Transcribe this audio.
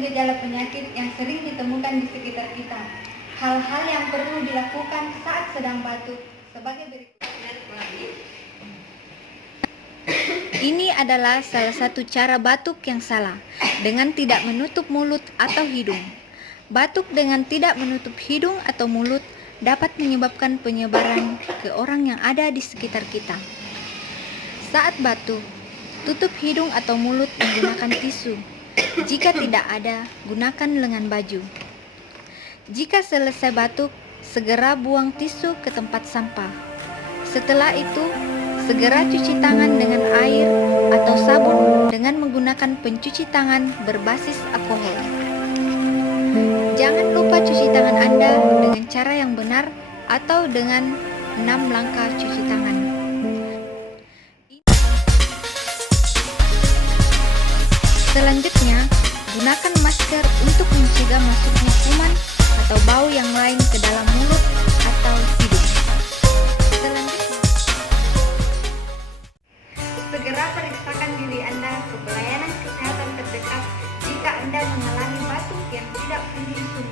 gejala penyakit yang sering ditemukan di sekitar kita. Hal-hal yang perlu dilakukan saat sedang batuk sebagai berikut. Ini adalah salah satu cara batuk yang salah, dengan tidak menutup mulut atau hidung. Batuk dengan tidak menutup hidung atau mulut dapat menyebabkan penyebaran ke orang yang ada di sekitar kita. Saat batuk, tutup hidung atau mulut menggunakan tisu. Jika tidak ada, gunakan lengan baju. Jika selesai batuk, segera buang tisu ke tempat sampah. Setelah itu, segera cuci tangan dengan air atau sabun dengan menggunakan pencuci tangan berbasis alkohol. Jangan lupa cuci tangan Anda dengan cara yang benar atau dengan 6 langkah cuci tangan. Selanjutnya, gunakan masker untuk mencegah masuknya kuman atau bau yang lain ke dalam mulut atau hidung. Selanjutnya, Segera periksakan diri Anda ke pelayanan kesehatan terdekat jika Anda mengalami batuk yang tidak pulih